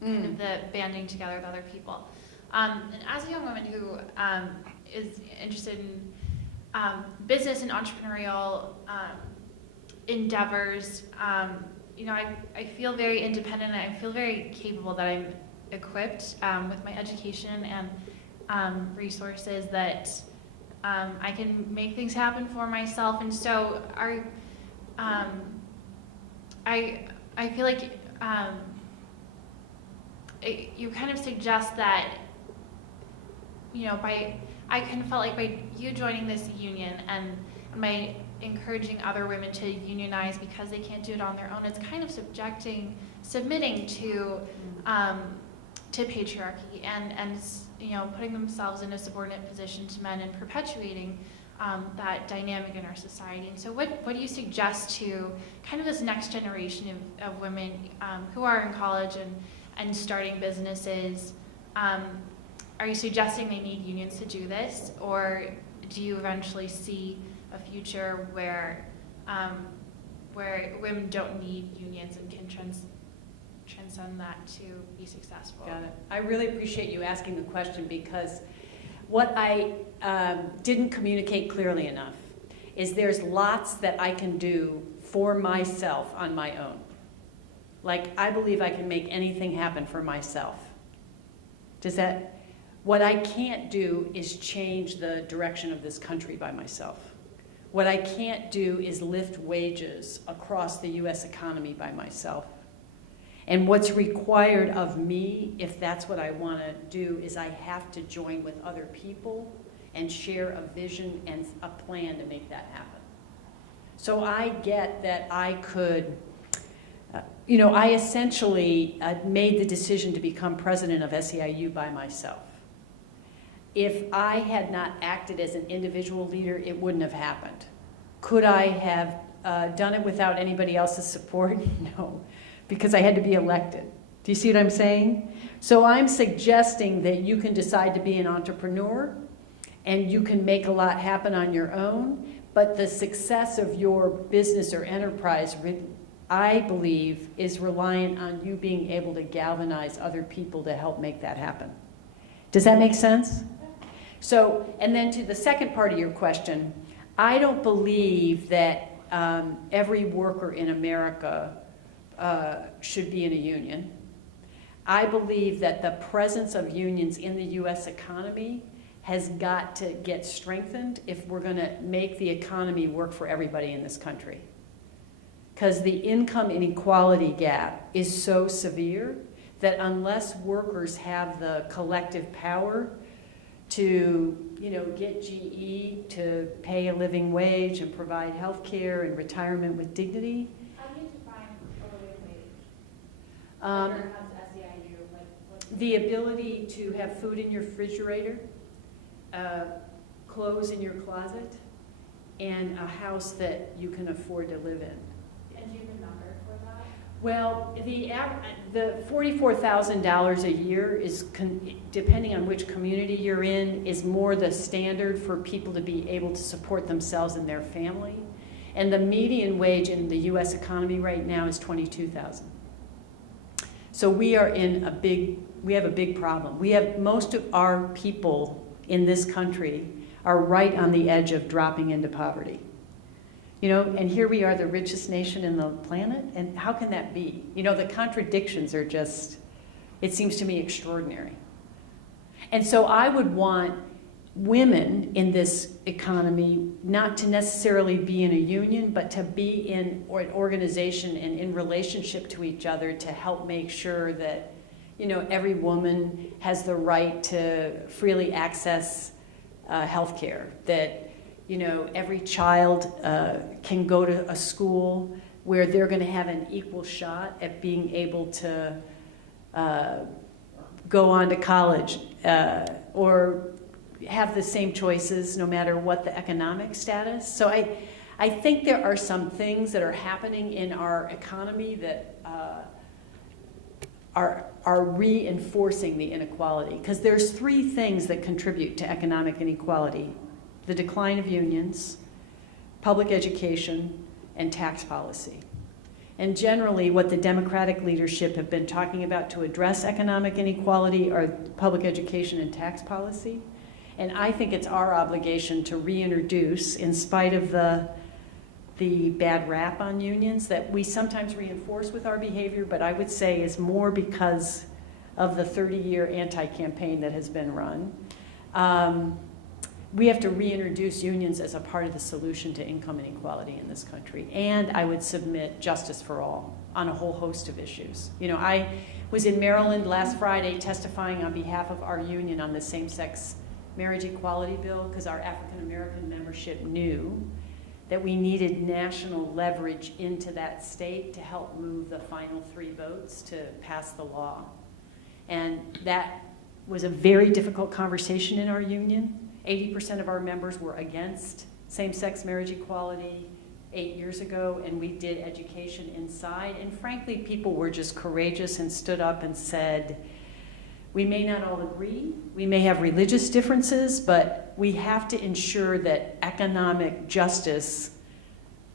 kind of the banding together with other people. And as a young woman who is interested in business and entrepreneurial endeavors, you know, I feel very independent, and I feel very capable that I'm equipped with my education and resources that I can make things happen for myself. And so I feel like you kind of suggest that, you know, I kind of felt like by you joining this union and by encouraging other women to unionize because they can't do it on their own, it's kind of submitting to patriarchy and you know, putting themselves in a subordinate position to men and perpetuating that dynamic in our society. And so what do you suggest to kind of this next generation of women who are in college and starting businesses? Are you suggesting they need unions to do this, or do you eventually see a future where women don't need unions and can transcend that to be successful? Got it. I really appreciate you asking the question, because what I didn't communicate clearly enough is there's lots that I can do for myself on my own. Like, I believe I can make anything happen for myself. What I can't do is change the direction of this country by myself. What I can't do is lift wages across the US economy by myself. And what's required of me, if that's what I want to do, is I have to join with other people and share a vision and a plan to make that happen. So I get that I could, you know, I essentially made the decision to become president of SEIU by myself. If I had not acted as an individual leader, it wouldn't have happened. Could I have done it without anybody else's support? No, because I had to be elected. Do you see what I'm saying? So I'm suggesting that you can decide to be an entrepreneur and you can make a lot happen on your own, but the success of your business or enterprise, I believe, is reliant on you being able to galvanize other people to help make that happen. Does that make sense? So, and then to the second part of your question, I don't believe that every worker in America should be in a union. I believe that the presence of unions in the US economy has got to get strengthened if we're going to make the economy work for everybody in this country. Because the income inequality gap is so severe that unless workers have the collective power to, you know, get GE to pay a living wage and provide health care and retirement with dignity. How do you define a living wage? Um, Or has SEIU, like, what's The ability to have food in your refrigerator, clothes in your closet, and a house that you can afford to live in. and do you have a number for that? Well, the $44,000 a year is, depending on which community you're in, is more the standard for people to be able to support themselves and their family. And the median wage in the US economy right now is $22,000. So we have a big problem. We have most of our people in this country are right on the edge of dropping into poverty. You know, and here we are, the richest nation in the planet, and how can that be? You know, the contradictions are just, it seems to me, extraordinary. And so I would want women in this economy not to necessarily be in a union, but to be in an organization and in relationship to each other to help make sure that, you know, every woman has the right to freely access health care, that, you know, every child can go to a school where they're going to have an equal shot at being able to go on to college or have the same choices no matter what the economic status. So I think there are some things that are happening in our economy that are reinforcing the inequality. Because there's three things that contribute to economic inequality: the decline of unions, public education, and tax policy. And generally, what the Democratic leadership have been talking about to address economic inequality are public education and tax policy. And I think it's our obligation to reintroduce, in spite of the bad rap on unions that we sometimes reinforce with our behavior, but I would say is more because of the 30-year anti-campaign that has been run. We have to reintroduce unions as a part of the solution to income inequality in this country. And I would submit justice for all on a whole host of issues. You know, I was in Maryland last Friday testifying on behalf of our union on the same-sex marriage equality bill because our African American membership knew that we needed national leverage into that state to help move the final 3 votes to pass the law. And that was a very difficult conversation in our union. 80% of our members were against same-sex marriage equality 8 years ago, and we did education inside. And frankly, people were just courageous and stood up and said, we may not all agree, we may have religious differences, but we have to ensure that economic justice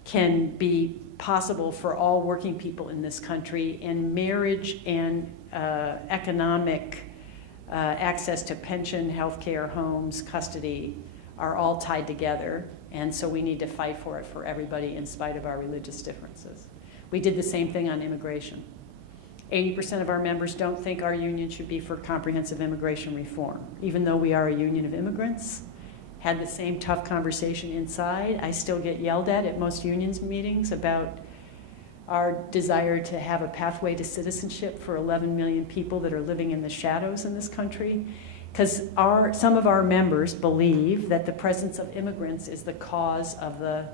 can be possible for all working people in this country, and marriage and economic access to pension, health care, homes, custody are all tied together, and so we need to fight for it for everybody in spite of our religious differences. We did the same thing on immigration. 80% of our members don't think our union should be for comprehensive immigration reform, even though we are a union of immigrants. Had the same tough conversation inside. I still get yelled at most unions meetings about our desire to have a pathway to citizenship for 11 million people that are living in the shadows in this country. Because some of our members believe that the presence of immigrants is the cause of the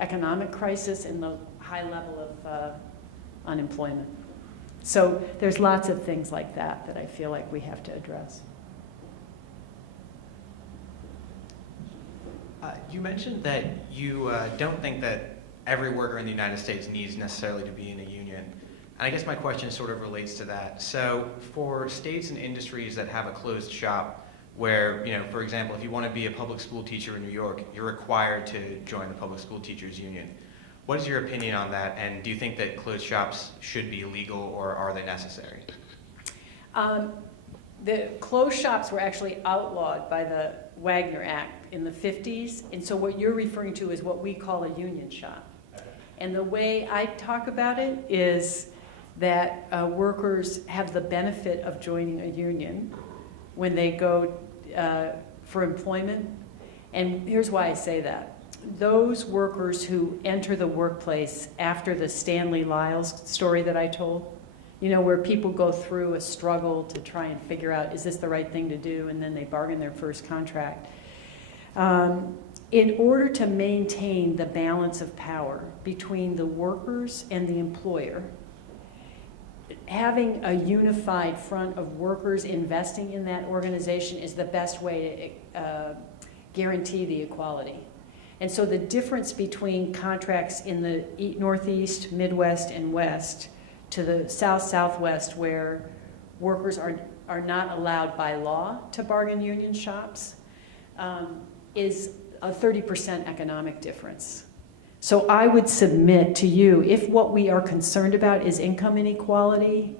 economic crisis and the high level of unemployment. So there's lots of things like that that I feel like we have to address. You mentioned that you don't think that every worker in the United States needs necessarily to be in a union. And I guess my question sort of relates to that. So for states and industries that have a closed shop where, you know, for example, if you want to be a public school teacher in New York, you're required to join the Public School Teachers Union. What is your opinion on that? And do you think that closed shops should be legal, or are they necessary? The closed shops were actually outlawed by the Wagner Act in the 50s. And so what you're referring to is what we call a union shop. And the way I talk about it is that workers have the benefit of joining a union when they go for employment. And here's why I say that. Those workers who enter the workplace after the Stanley Lyles story that I told, you know, where people go through a struggle to try and figure out, is this the right thing to do? And then they bargain their first contract. In order to maintain the balance of power between the workers and the employer, having a unified front of workers investing in that organization is the best way to guarantee the equality. And so the difference between contracts in the Northeast, Midwest, and West to the South, Southwest, where workers are not allowed by law to bargain union shops, is a 30% economic difference. So I would submit to you, if what we are concerned about is income inequality,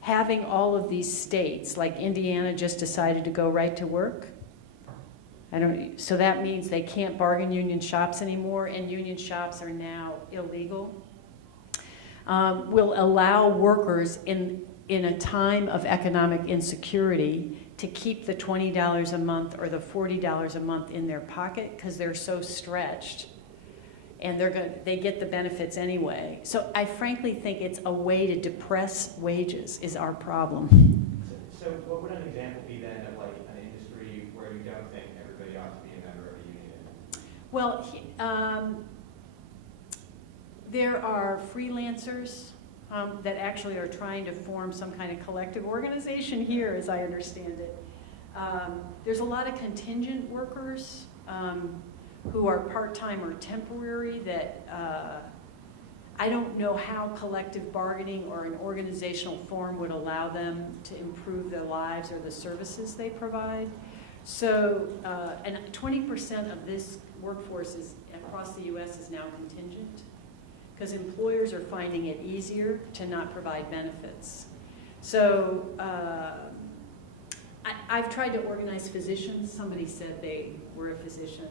having all of these states, like Indiana just decided to go right to work, so that means they can't bargain union shops anymore, and union shops are now illegal, will allow workers in a time of economic insecurity to keep the $20 a month or the $40 a month in their pocket because they're so stretched, and they get the benefits anyway. So I frankly think it's a way to depress wages is our problem. So what would an example be then of like an industry where you don't think everybody ought to be a member of a union? Well, there are freelancers that actually are trying to form some kind of collective organization here, as I understand it. There's a lot of contingent workers who are part-time or temporary that I don't know how collective bargaining or an organizational form would allow them to improve their lives or the services they provide. So, and 20% of this workforce across the U.S. is now contingent, because employers are finding it easier to not provide benefits. So I've tried to organize physicians. Somebody said they were a physician.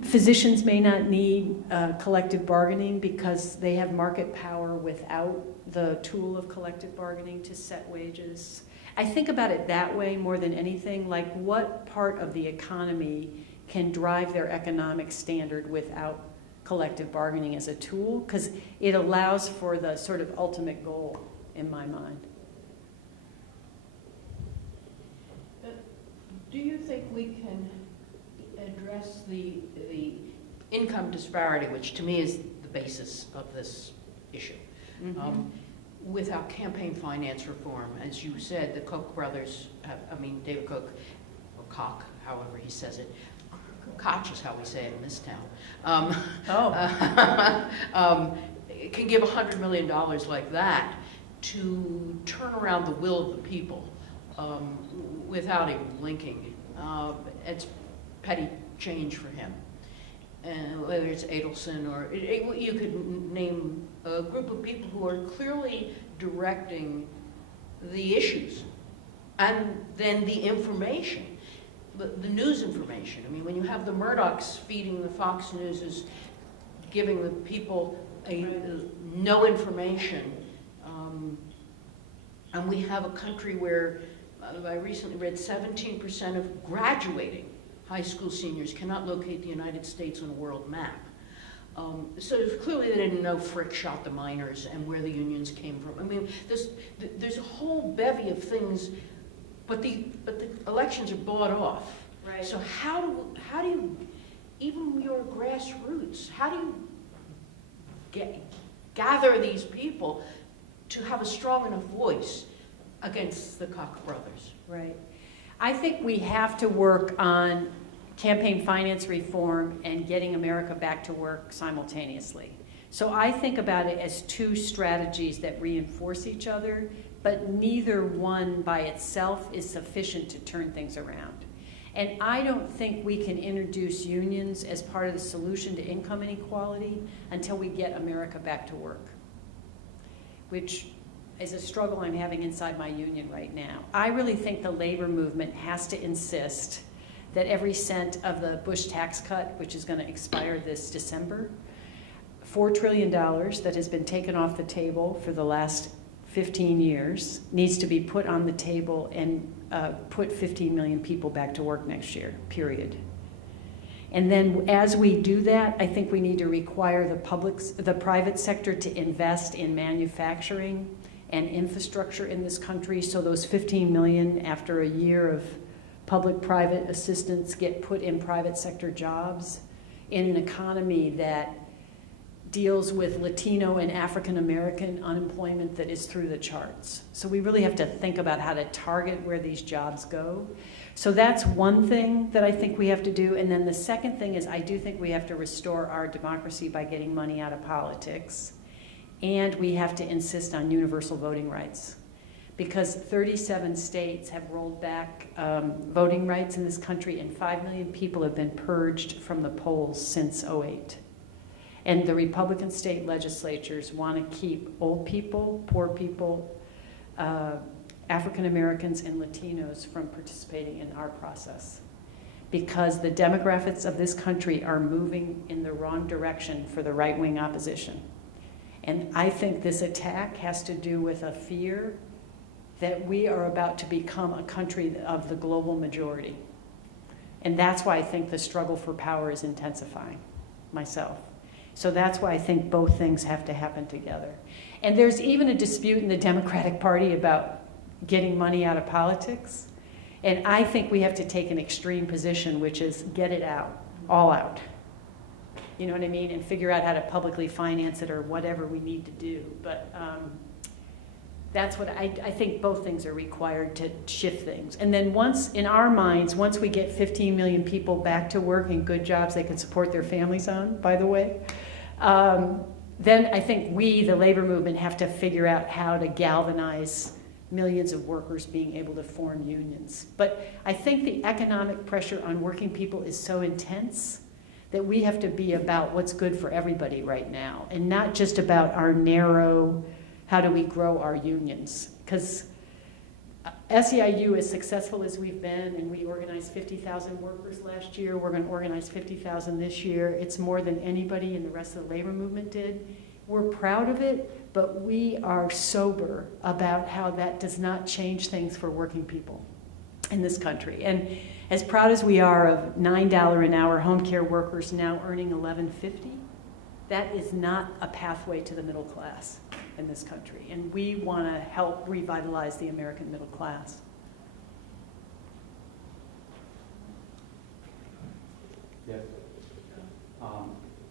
Physicians may not need collective bargaining because they have market power without the tool of collective bargaining to set wages. I think about it that way more than anything, like what part of the economy can drive their economic standard without collective bargaining as a tool, because it allows for the sort of ultimate goal in my mind. Do you think we can address the income disparity, which to me is the basis of this issue, without campaign finance reform? As you said, the Koch brothers, David Koch, or Koch, however he says it, Koch is how we say it in this town, can give $100 million like that to turn around the will of the people without even blinking. It's petty change for him. And whether it's Adelson or you could name a group of people who are clearly directing the issues and then the information. The news information. I mean, when you have the Murdochs feeding the Fox News is giving the people no information, and we have a country where I recently read 17% of graduating high school seniors cannot locate the United States on a world map. So clearly they didn't know Frick shot the miners and where the unions came from. I mean, there's a whole bevy of things. But the elections are bought off. Right. So how do you, even your grassroots, how do you gather these people to have a strong enough voice against the Koch brothers? Right. I think we have to work on campaign finance reform and getting America back to work simultaneously. So I think about it as two strategies that reinforce each other, but neither one by itself is sufficient to turn things around. And I don't think we can introduce unions as part of the solution to income inequality until we get America back to work, which is a struggle I'm having inside my union right now. I really think the labor movement has to insist that every cent of the Bush tax cut, which is going to expire this December, $4 trillion that has been taken off the table for the last 15 years, needs to be put on the table and put 15 million people back to work next year, period. And then as we do that, I think we need to require the private sector to invest in manufacturing and infrastructure in this country, so those 15 million after a year of public-private assistance get put in private sector jobs in an economy that deals with Latino and African American unemployment that is through the charts. So we really have to think about how to target where these jobs go. So that's one thing that I think we have to do. And then the second thing is I do think we have to restore our democracy by getting money out of politics. And we have to insist on universal voting rights, because 37 states have rolled back voting rights in this country, and 5 million people have been purged from the polls since '08. And the Republican state legislatures want to keep old people, poor people, African Americans, and Latinos from participating in our process, because the demographics of this country are moving in the wrong direction for the right-wing opposition. And I think this attack has to do with a fear that we are about to become a country of the global majority. And that's why I think the struggle for power is intensifying, myself. So that's why I think both things have to happen together. And there's even a dispute in the Democratic Party about getting money out of politics. And I think we have to take an extreme position, which is get it out, all out. You know what I mean? And figure out how to publicly finance it or whatever we need to do. But that's what I think both things are required to shift things. And then once, in our minds, once we get 15 million people back to work in good jobs they can support their families on, by the way, then I think we, the labor movement, have to figure out how to galvanize millions of workers being able to form unions. But I think the economic pressure on working people is so intense that we have to be about what's good for everybody right now, and not just about our narrow, how do we grow our unions? Because SEIU, as successful as we've been, and we organized 50,000 workers last year, we're going to organize 50,000 this year. It's more than anybody in the rest of the labor movement did. We're proud of it, but we are sober about how that does not change things for working people in this country. And as proud as we are of $9 an hour home care workers now earning $11.50, that is not a pathway to the middle class in this country. And we want to help revitalize the American middle class. Yes.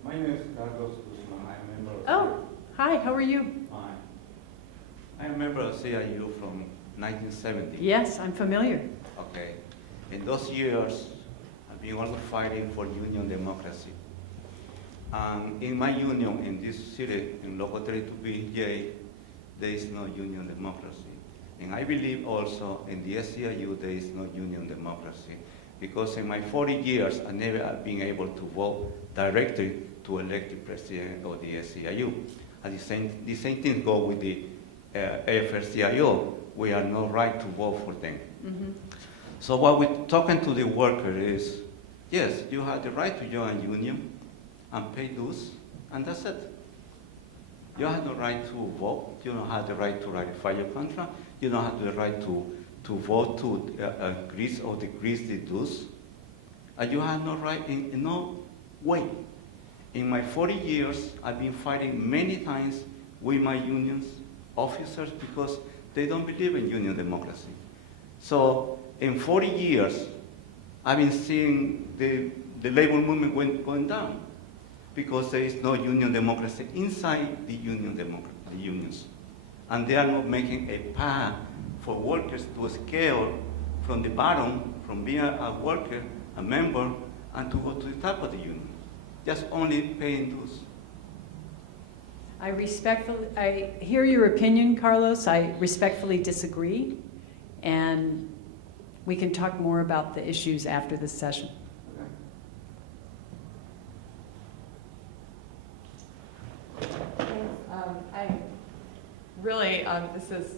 My name is Carlos Guzman. I'm a member of Oh, hi, how are you? Fine. I'm a member of SEIU from 1970. Yes, I'm familiar. Okay. In those years, I've been also fighting for union democracy. In my union, in this city, in Local 32BJ, there is no union democracy. And I believe also in the SEIU, there is no union democracy. Because in my 40 years, I never have been able to vote directly to elect the president of the SEIU. And the same thing goes with the AFL-CIO. We have no right to vote for them. Mm-hmm. So what we're talking to the worker is, yes, you have the right to join a union and pay dues, and that's it. You have the right to vote. You don't have the right to ratify your contract. You don't have the right to vote to increase or decrease the dues. And you have no right in no way. In my 40 years, I've been fighting many times with my unions officers because they don't believe in union democracy. So in 40 years, I've been seeing the labor movement going down because there is no union democracy inside the unions. And they are not making a path for workers to scale from the bottom, from being a worker, a member, and to go to the top of the union. Just only paying dues. I hear your opinion, Carlos. I respectfully disagree. And we can talk more about the issues after this session. I really, this is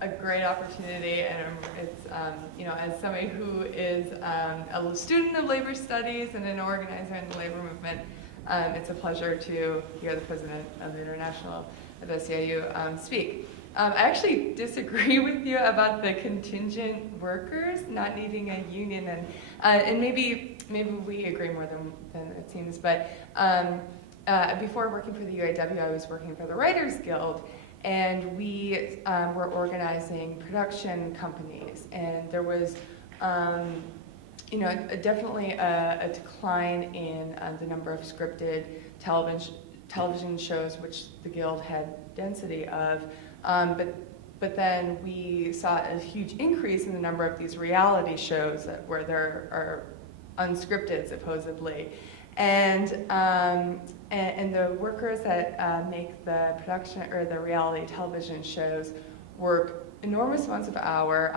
a great opportunity, and it's, you know, as somebody who is a student of labor studies and an organizer in the labor movement, it's a pleasure to hear the president of the International of SEIU speak. I actually disagree with you about the contingent workers not needing a union, and maybe we agree more than it seems, but before working for the UAW, I was working for the Writers Guild, and we were organizing production companies, and there was, you know, definitely a decline in the number of scripted television shows, which the Guild had density of, but then we saw a huge increase in the number of these reality shows where there are unscripted, supposedly. And the workers that make the production or the reality television shows work enormous amounts of hours,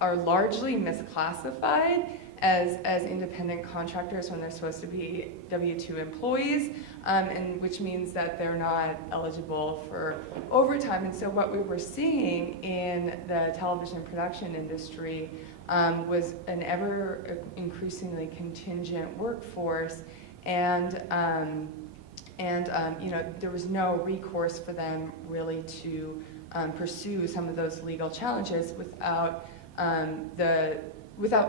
are largely misclassified as independent contractors when they're supposed to be W-2 employees, and which means that they're not eligible for overtime. And so what we were seeing in the television production industry was an ever increasingly contingent workforce, and you know, there was no recourse for them really to pursue some of those legal challenges without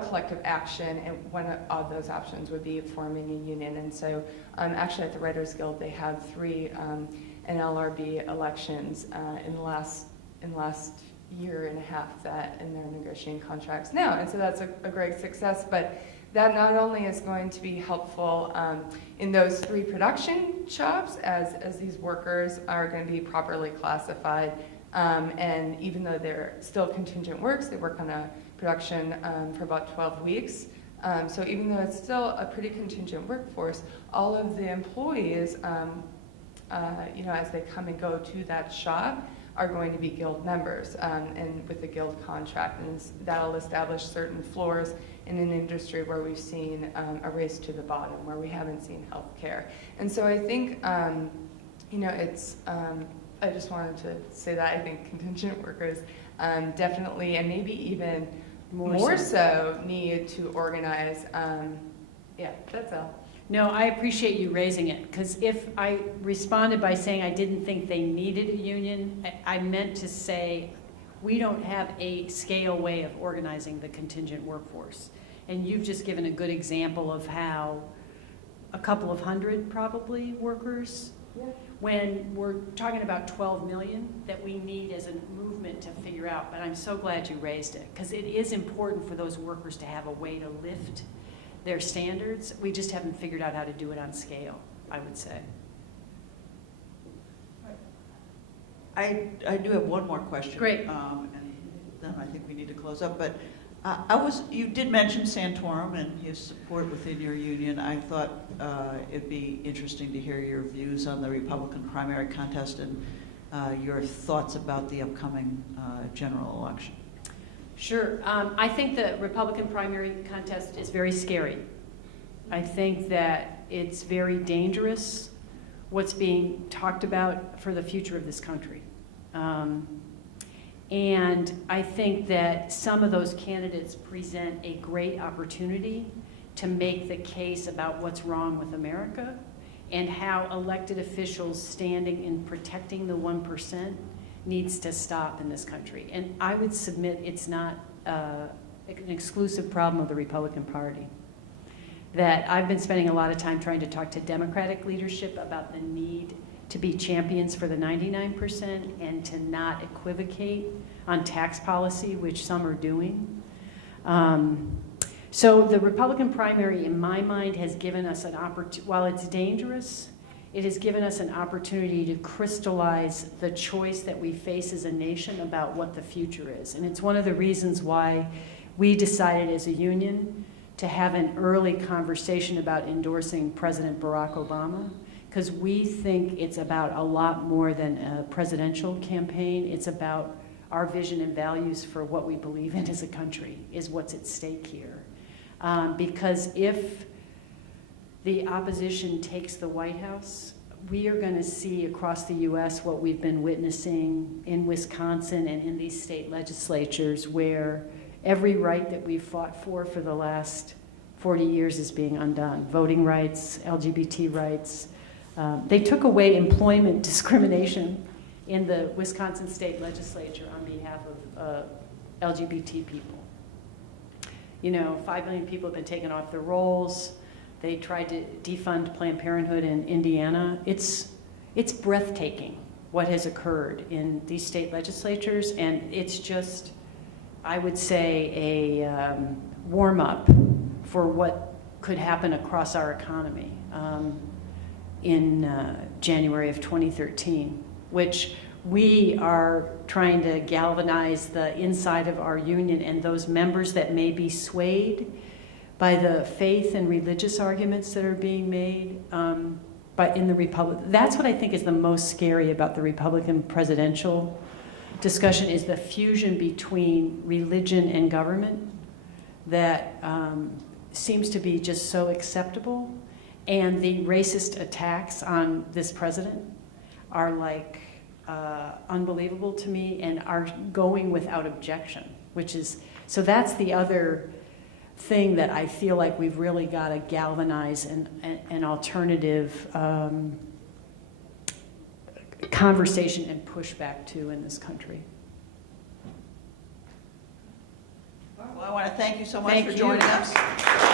collective action, and one of those options would be forming a union. And so actually at the Writers Guild, they have 3 NLRB elections in the last year and a half and they're negotiating contracts now. And so that's a great success, but that not only is going to be helpful in those 3 production shops as these workers are going to be properly classified, and even though they're still contingent works, they work on a production for about 12 weeks. So even though it's still a pretty contingent workforce, all of the employees, as they come and go to that shop, are going to be guild members and with a guild contract, and that'll establish certain floors in an industry where we've seen a race to the bottom, where we haven't seen health care. And so I think, it's, I just wanted to say that I think contingent workers definitely, and maybe even more so, need to organize. Yeah, that's all. No, I appreciate you raising it, because if I responded by saying I didn't think they needed a union, I meant to say we don't have a scale way of organizing the contingent workforce. And you've just given a good example of how a couple of hundred probably workers, when we're talking about 12 million that we need as a movement to figure out. But I'm so glad you raised it, because it is important for those workers to have a way to lift their standards. We just haven't figured out how to do it on scale, I would say. I do have one more question. Great. And then I think we need to close up. But you did mention Santorum and his support within your union. I thought it'd be interesting to hear your views on the Republican primary contest and your thoughts about the upcoming general election. Sure. I think the Republican primary contest is very scary. I think that it's very dangerous what's being talked about for the future of this country. And I think that some of those candidates present a great opportunity to make the case about what's wrong with America and how elected officials standing in protecting the 1% needs to stop in this country. And I would submit it's not an exclusive problem of the Republican Party. That I've been spending a lot of time trying to talk to Democratic leadership about the need to be champions for the 99% and to not equivocate on tax policy, which some are doing. So the Republican primary, in my mind, has given us an opportunity, while it's dangerous, it has given us an opportunity to crystallize the choice that we face as a nation about what the future is. And it's one of the reasons why we decided as a union to have an early conversation about endorsing President Barack Obama, because we think it's about a lot more than a presidential campaign. It's about our vision and values for what we believe in as a country is what's at stake here. Because if the opposition takes the White House, we are going to see across the U.S. what we've been witnessing in Wisconsin and in these state legislatures, where every right that we've fought for the last 40 years is being undone. Voting rights, LGBT rights. They took away employment discrimination in the Wisconsin state legislature on behalf of LGBT people. 5 million people have been taken off their rolls. They tried to defund Planned Parenthood in Indiana. It's breathtaking what has occurred in these state legislatures, and it's just, I would say, a warm-up for what could happen across our economy in January of 2013, which we are trying to galvanize the inside of our union and those members that may be swayed by the faith and religious arguments that are being made but in the Republic. That's what I think is the most scary about the Republican presidential discussion, is the fusion between religion and government that seems to be just so acceptable. And the racist attacks on this president are like unbelievable to me and are going without objection, which is, so that's the other thing that I feel like we've really got to galvanize an alternative conversation and pushback to in this country. Well, I want to thank you so much Thank for you. joining us.